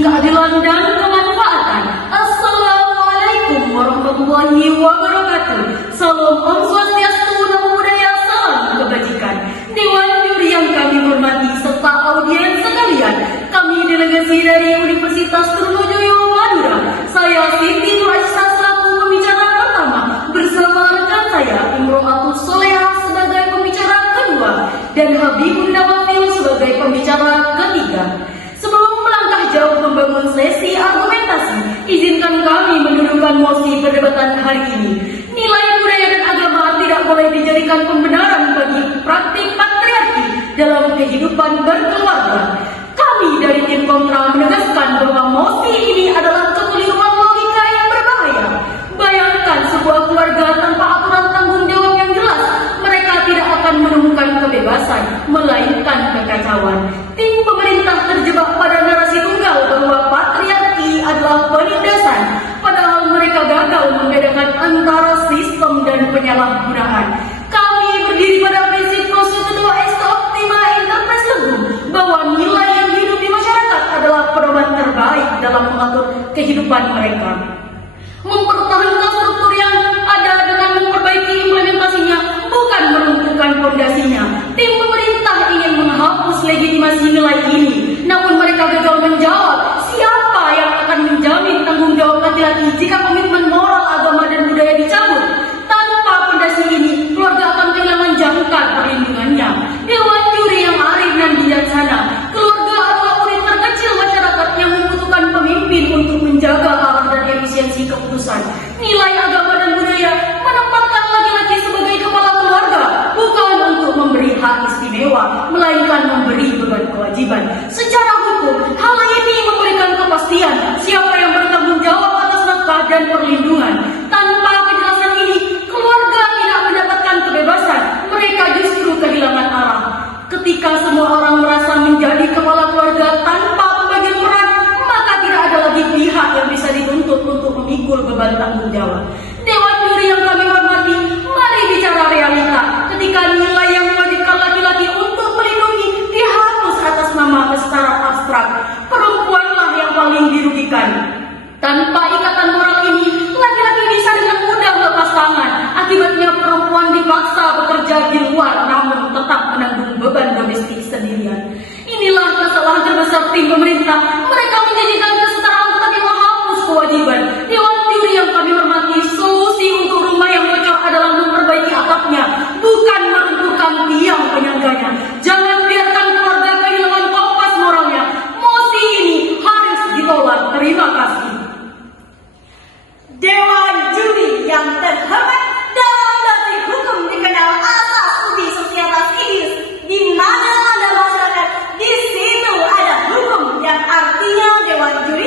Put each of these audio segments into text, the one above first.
keadilan dan kemanfaatan. Assalamualaikum warahmatullahi wabarakatuh. Salam Om Swastiastu, Namo Buddhaya, salam kebajikan. Dewan juri yang kami hormati serta audiens sekalian, kami delegasi dari Universitas Trunojoyo Madura. Saya Siti Nuraisyah selaku pembicara pertama bersama rekan saya Imro'atus Soleha sebagai pembicara kedua dan Habibun Nawafil sebagai pembicara ketiga. Sebelum melangkah jauh membangun sesi argumentasi, izinkan kami mendudukan mosi perdebatan hari ini. Nilai budaya dan agama tidak boleh dijadikan pembenaran bagi praktik patriarki dalam kehidupan berkeluarga. Kami dari tim kontra menegaskan bahwa mosi ini adalah kekeliruan logika yang berbahaya. Bayangkan sebuah keluarga tanpa aturan tanggung jawab yang jelas, mereka tidak akan menemukan kebebasan, melainkan kekacauan. Tim pemerintah terjebak pada narasi tunggal bahwa patriarki adalah penindasan, padahal mereka gagal membedakan antara sistem dan penyalahgunaan. Kami berdiri pada prinsip Prosedur Est Optima Inter Res Legum, bahwa nilai yang hidup di masyarakat adalah pedoman terbaik dalam mengatur kehidupan mereka. Mempertahankan struktur yang ada dengan memperbaiki implementasinya, bukan meruntuhkan fondasinya. Tim pemerintah ingin menghapus legitimasi nilai ini, namun mereka gagal menjawab siapa yang akan menjamin tanggung jawab laki-laki jika komitmen moral, agama, dan budaya dicabut. Tanpa fondasi ini, keluarga akan kehilangan jangkar perlindungannya. Dewan juri yang arif dan bijaksana, keluarga adalah unit terkecil masyarakat yang membutuhkan pemimpin untuk menjaga arah dan efisiensi keputusan. Nilai agama dan budaya menempatkan laki-laki sebagai kepala keluarga, bukan untuk memberi hak istimewa, melainkan memberi beban kewajiban. Secara hukum, hal ini memberikan kepastian siapa yang bertanggung jawab atas nafkah dan perlindungan. Tanpa kejelasan ini, keluarga tidak mendapatkan kebebasan, mereka justru kehilangan arah. Ketika semua orang merasa menjadi kepala keluarga tanpa pembagian peran, maka tidak ada lagi pihak yang bisa dituntut untuk memikul beban tanggung jawab. Dewan juri yang kami hormati, mari bicara realita. Ketika nilai yang mewajibkan laki-laki untuk melindungi dihapus atas nama kesetaraan abstrak, perempuanlah yang paling dirugikan. Tanpa ikatan moral ini, laki-laki bisa dengan mudah lepas tangan. Akibatnya perempuan dipaksa bekerja di luar, namun tetap menanggung beban domestik sendirian. Inilah kesalahan terbesar tim pemerintah. Mereka menjanjikan kesetaraan tetapi menghapus kewajiban. Dewan juri yang kami hormati, solusi untuk rumah yang bocor adalah memperbaiki atapnya, bukan meruntuhkan tiang penyangganya. Jangan biarkan keluarga kehilangan kompas moralnya. Mosi ini harus ditolak. Terima kasih. Dewan juri yang terhormat, dalam doktrin hukum dikenal asas uji societas idis, di mana ada masyarakat, di situ ada hukum, yang artinya dewan juri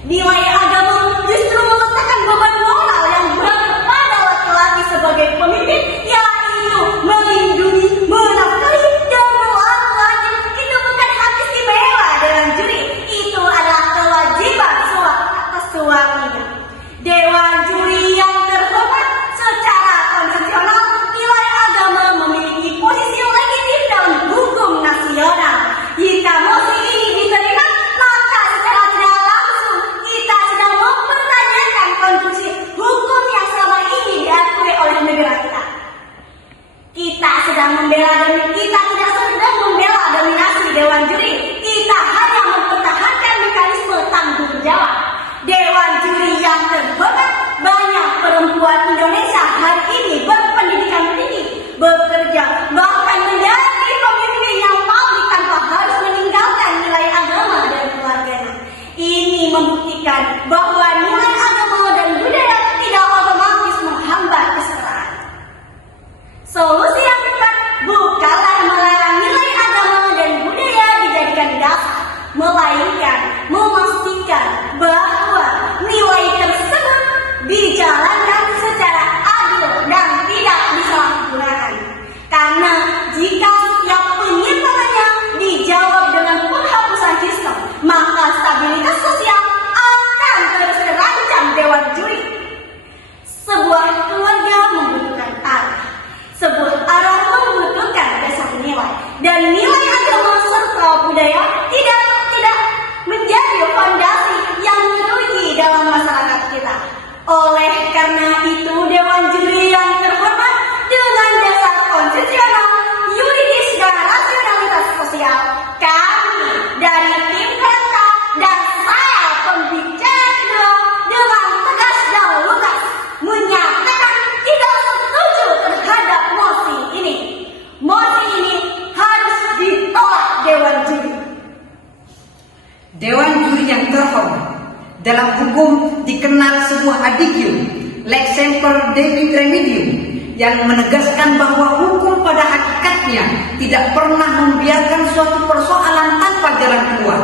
Nilai agama justru meletakkan beban moral yang berat kepada laki-laki sebagai pemimpin, yaitu melindungi, menafkahi, dan berlaku adil. Itu bukan hak istimewa Dewan Juri, itu adalah kewajiban atas suaminya. Dewan Juri yang terhormat, secara konstitusional nilai agama memiliki posisi legitim dalam hukum nasional. Jika mosi ini diterima, maka secara tidak langsung kita sedang mempertanyakan konstruksi hukum yang selama ini diakui oleh negara kita. Kita tidak sedang membela dominasi Dewan Juri. Kita hanya mempertahankan mekanisme tanggung jawab. Dewan Juri yang terhormat, banyak perempuan Indonesia hari ini berpendidikan tinggi, bekerja, bahkan menjadi pemimpin yang publik tanpa harus meninggalkan nilai agama dan keluarganya. Ini membuktikan bahwa nilai agama dan budaya tidak otomatis menghambat kesetaraan. Solusi yang tepat bukanlah melarang nilai agama dan budaya dijadikan dasar, melainkan memastikan bahwa nilai tersebut dijalankan secara adil dan tidak disalahgunakan. Karena jika setiap penyimpangannya dijawab dengan penghapusan sistem, maka stabilitas sosial akan terus terancam Dewan Juri. Sebuah keluarga membutuhkan arah, sebuah arah membutuhkan dasar nilai, dan nilai agama serta budaya tidak menjadi fondasi yang merugi dalam masyarakat kita. Oleh karena itu, Dewan Juri yang terhormat, dengan dasar konstitusional, yuridis, dan rasionalitas sosial, kami dari tim Karta dan saya pembicara kedua dengan tegas dan lugas menyatakan tidak setuju terhadap mosi ini. Mosi ini harus ditolak Dewan Juri. Dewan Juri yang terhormat, dalam hukum dikenal sebuah adigium, lex semper debit remedium, yang menegaskan bahwa hukum pada hakikatnya tidak pernah membiarkan suatu persoalan tanpa jalan keluar.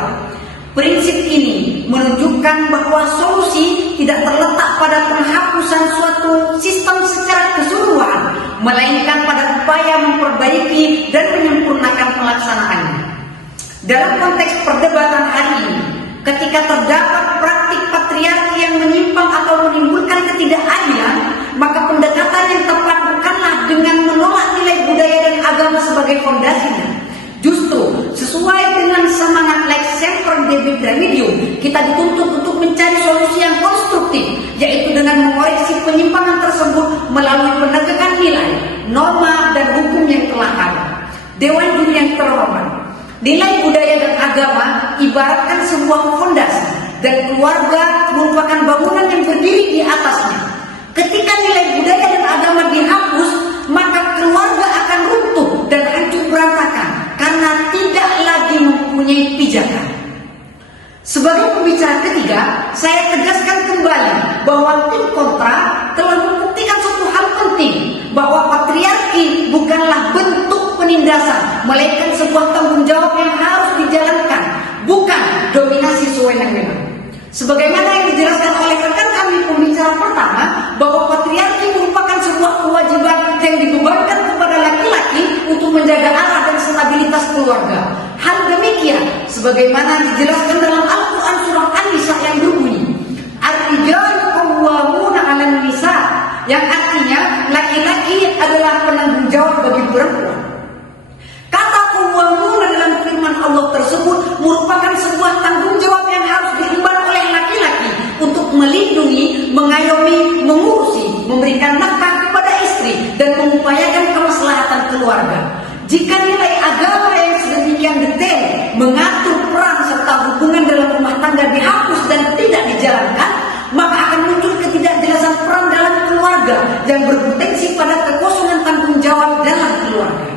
Prinsip ini menunjukkan bahwa solusi tidak terletak pada penghapusan suatu sistem secara keseluruhan, melainkan pada upaya memperbaiki dan menyempurnakan pelaksanaannya. Dalam konteks perdebatan hari ini, ketika terdapat praktik patriarki yang menyimpang atau menimbulkan ketidakadilan, maka pendekatan yang tepat bukanlah dengan menolak nilai budaya dan agama sebagai fondasinya. Justru sesuai dengan semangat lex semper debit remedium, kita dituntut untuk mencari solusi yang konstruktif, yaitu dengan mengoreksi penyimpangan tersebut melalui penegakan nilai, norma, dan hukum yang telah ada. Dewan Juri yang terhormat, nilai budaya dan agama ibaratkan sebuah fondasi, dan keluarga merupakan bangunan yang berdiri di atasnya. Ketika nilai budaya dan agama dihapus, maka keluarga akan runtuh dan hancur berantakan karena tidak lagi mempunyai pijakan. Sebagai pembicara ketiga, saya tegaskan kembali bahwa tim kontra telah membuktikan suatu hal penting, bahwa patriarki bukanlah bentuk penindasan, melainkan sebuah tanggung jawab yang harus dijalankan, bukan dominasi sewenang-wenang. Sebagaimana yang dijelaskan oleh rekan kami pembicara pertama, bahwa patriarki merupakan sebuah kewajiban yang dibebankan kepada laki-laki untuk menjaga arah dan stabilitas keluarga. Hal demikian sebagaimana dijelaskan dalam Al-Quran surah An-Nisa yang berbunyi, Ar-rijalu qawwamuna 'alan nisa, yang artinya laki-laki adalah penanggung jawab bagi perempuan. Kata qawwamuna dalam firman Allah tersebut merupakan sebuah tanggung jawab yang harus diemban oleh laki-laki untuk melindungi, mengayomi, mengurusi, memberikan nafkah kepada istri, dan mengupayakan kemaslahatan keluarga. Jika nilai agama yang sedemikian detail mengatur peran serta hubungan dalam rumah tangga dihapus dan tidak dijalankan, maka akan muncul ketidakjelasan peran dalam keluarga yang berpotensi pada kekosongan tanggung jawab dalam keluarga.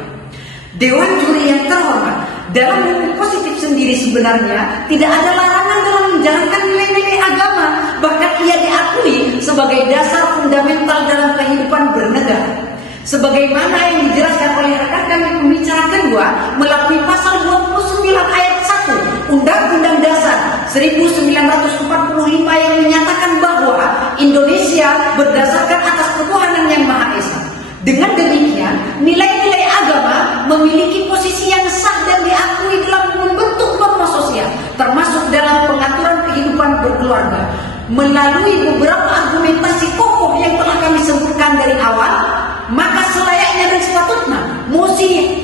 Dewan Juri yang terhormat, dalam hukum positif sendiri sebenarnya tidak ada larangan dalam menjalankan nilai-nilai agama, bahkan ia diakui sebagai dasar fundamental dalam kehidupan bernegara. Sebagaimana yang dijelaskan oleh rekan kami pembicara kedua melalui pasal 29 ayat 1 Undang-Undang Dasar 1945 yang menyatakan bahwa Indonesia berdasarkan atas ketuhanan yang Maha Esa. Dengan demikian, nilai-nilai agama memiliki posisi yang sah dan diakui dalam membentuk norma sosial, termasuk dalam pengaturan kehidupan berkeluarga. Melalui beberapa argumentasi kokoh yang telah kami sebutkan dari awal, maka selayaknya dan sepatutnya mosi